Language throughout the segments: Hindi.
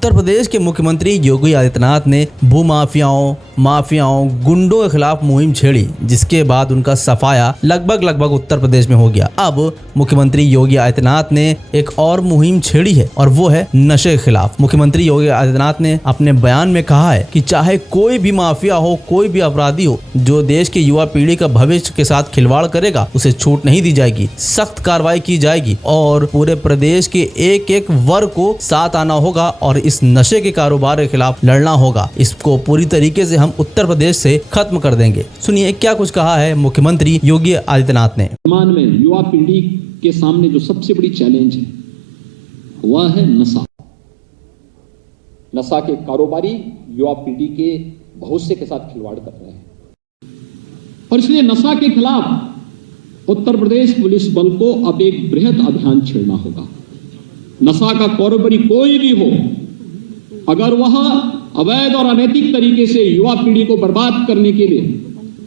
उत्तर प्रदेश के मुख्यमंत्री योगी आदित्यनाथ ने भूमाफियाओं, माफियाओं, गुंडों के खिलाफ मुहिम छेड़ी, जिसके बाद उनका सफाया लगभग उत्तर प्रदेश में हो गया। अब मुख्यमंत्री योगी आदित्यनाथ ने एक और मुहिम छेड़ी है और वो है नशे के खिलाफ। मुख्यमंत्री योगी आदित्यनाथ ने अपने बयान में कहा है कि चाहे कोई भी माफिया हो, कोई भी अपराधी हो, जो देश की युवा पीढ़ी का भविष्य के साथ खिलवाड़ करेगा उसे छूट नहीं दी जाएगी, सख्त कार्रवाई की जाएगी और पूरे प्रदेश के एक एक वर्ग को साथ आना होगा और इस नशे के कारोबार के खिलाफ लड़ना होगा। इसको पूरी तरीके से हम उत्तर प्रदेश से खत्म कर देंगे। सुनिए क्या कुछ कहा है मुख्यमंत्री योगी आदित्यनाथ ने। वर्तमान में युवा पीढ़ी के सामने जो सबसे बड़ी चैलेंज है वह है नशा। नशा के कारोबारी युवा पीढ़ी के भविष्य के साथ खिलवाड़ कर रहे हैं और इसलिए नशा के खिलाफ उत्तर प्रदेश पुलिस बल को अब एक बृहद अभियान छेड़ना होगा। नशा का कारोबारी कोई भी हो, अगर वह अवैध और अनैतिक तरीके से युवा पीढ़ी को बर्बाद करने के लिए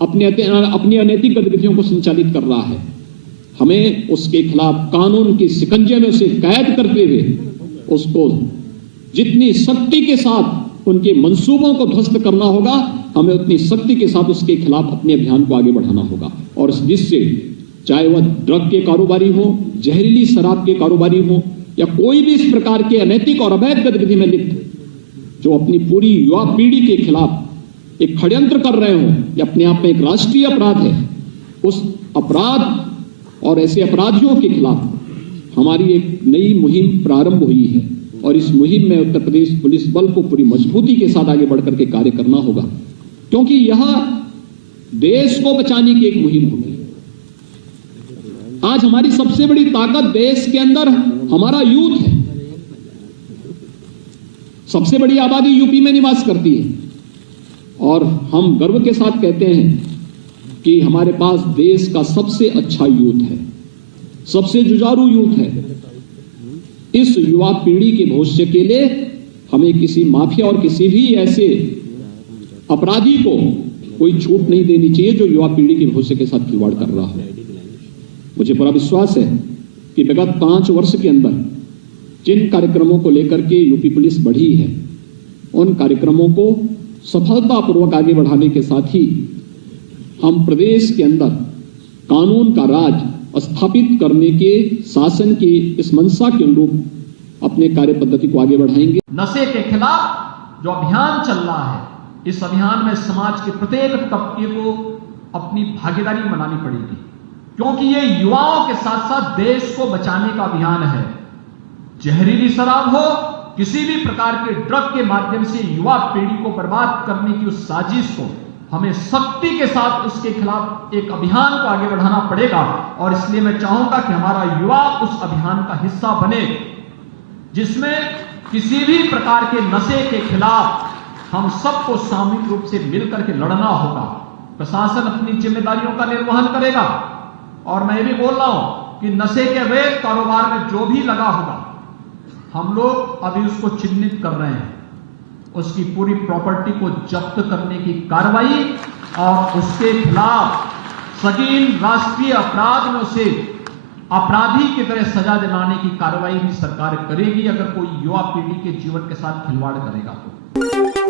अपनी अनैतिक गतिविधियों को संचालित कर रहा है, हमें उसके खिलाफ कानून के शिकंजे में उसे कैद करते हुए उसको जितनी सख्ती के साथ उनके मंसूबों को ध्वस्त करना होगा, हमें उतनी सख्ती के साथ उसके खिलाफ अपने अभियान को आगे बढ़ाना होगा। और जिससे चाहे वह ड्रग के कारोबारी हो, जहरीली शराब के कारोबारी हो या कोई भी इस प्रकार के अनैतिक और अवैध गतिविधि में लिप्त जो अपनी पूरी युवा पीढ़ी के खिलाफ एक षड्यंत्र कर रहे हो, यह अपने आप में एक राष्ट्रीय अपराध है। उस अपराध और ऐसे अपराधियों के खिलाफ हमारी एक नई मुहिम प्रारंभ हुई है और इस मुहिम में उत्तर प्रदेश पुलिस बल को पूरी मजबूती के साथ आगे बढ़कर के कार्य करना होगा, क्योंकि यह देश को बचाने की एक मुहिम होगी। आज हमारी सबसे बड़ी ताकत देश के अंदर हमारा यूथ है। सबसे बड़ी आबादी यूपी में निवास करती है और हम गर्व के साथ कहते हैं कि हमारे पास देश का सबसे अच्छा यूथ है, सबसे जुझारू यूथ है। इस युवा पीढ़ी के भविष्य के लिए हमें किसी माफिया और किसी भी ऐसे अपराधी को कोई छूट नहीं देनी चाहिए जो युवा पीढ़ी के भविष्य के साथ खिलवाड़ कर रहा है। मुझे पूरा विश्वास है कि विगत 5 वर्ष के अंदर जिन कार्यक्रमों को लेकर के यूपी पुलिस बढ़ी है, उन कार्यक्रमों को सफलतापूर्वक आगे बढ़ाने के साथ ही हम प्रदेश के अंदर कानून का राज स्थापित करने के शासन की इस मंशा के अनुरूप अपने कार्य पद्धति को आगे बढ़ाएंगे। नशे के खिलाफ जो अभियान चल रहा है, इस अभियान में समाज के प्रत्येक तबके को अपनी भागीदारी बनानी पड़ेगी, क्योंकि ये युवाओं के साथ साथ देश को बचाने का अभियान है। जहरीली शराब हो, किसी भी प्रकार के ड्रग के माध्यम से युवा पीढ़ी को बर्बाद करने की उस साजिश को हमें सख्ती के साथ उसके खिलाफ एक अभियान को आगे बढ़ाना पड़ेगा। और इसलिए मैं चाहूंगा कि हमारा युवा उस अभियान का हिस्सा बने, जिसमें किसी भी प्रकार के नशे के खिलाफ हम सबको सामूहिक रूप से मिलकर के लड़ना होगा। प्रशासन अपनी जिम्मेदारियों का निर्वहन करेगा और मैं ये भी बोल रहा हूं कि नशे के अवैध कारोबार में जो भी लगा होगा, हम लोग अभी उसको चिन्हित कर रहे हैं, उसकी पूरी प्रॉपर्टी को जब्त करने की कार्रवाई और उसके खिलाफ संगीन राष्ट्रीय अपराध में उसे अपराधी की तरह सजा दिलाने की कार्रवाई भी सरकार करेगी अगर कोई युवा पीढ़ी के जीवन के साथ खिलवाड़ करेगा तो।